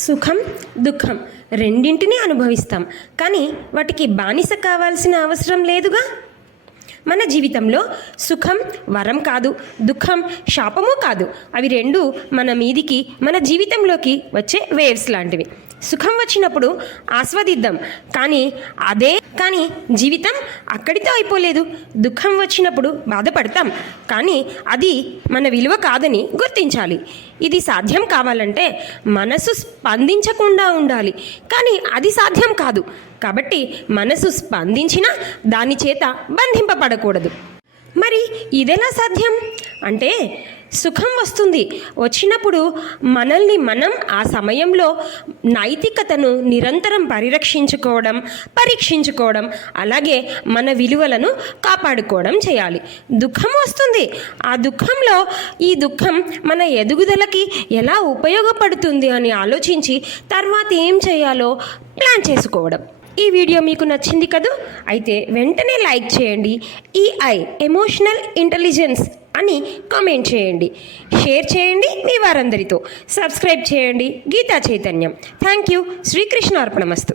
సుఖం దుఃఖం రెండింటినీ అనుభవిస్తాం, కానీ వాటికి బానిస కావాల్సిన అవసరం లేదుగా. మన జీవితంలో సుఖం వరం కాదు, దుఃఖం శాపము కాదు. అవి రెండు మన మీదికి, మన జీవితంలోకి వచ్చే వేవ్స్ లాంటివి. సుఖం వచ్చినప్పుడు ఆస్వాదిద్దాం, కానీ జీవితం అక్కడితో అయిపోలేదు. దుఃఖం వచ్చినప్పుడు బాధపడతాం, కానీ అది మన విలువ కాదని గుర్తించాలి. ఇది సాధ్యం కావాలంటే మనసు స్పందించకుండా ఉండాలి, కానీ అది సాధ్యం కాదు. కాబట్టి మనసు స్పందించినా దాని చేత బంధింపబడకూడదు. మరి ఇదెలా సాధ్యం అంటే, సుఖం వచ్చినప్పుడు మనల్ని మనం ఆ సమయంలో నైతికతను నిరంతరం పరీక్షించుకోవడం, అలాగే మన విలువలను కాపాడుకోవడం చేయాలి. దుఃఖం వస్తుంది, ఆ దుఃఖంలో ఈ దుఃఖం మన ఎదుగుదలకి ఎలా ఉపయోగపడుతుంది అని ఆలోచించి తర్వాత ఏం చేయాలో ప్లాన్ చేసుకోవడం. ఈ వీడియో మీకు నచ్చింది కదూ? అయితే వెంటనే లైక్ చేయండి. ఈఐ ఎమోషనల్ ఇంటెలిజెన్స్ అని కామెంట్ చేయండి, షేర్ చేయండి మీ వారందరితో, సబ్స్క్రైబ్ చేయండి గీతా చైతన్యం. Thank you. శ్రీకృష్ణ అర్పణమస్తు.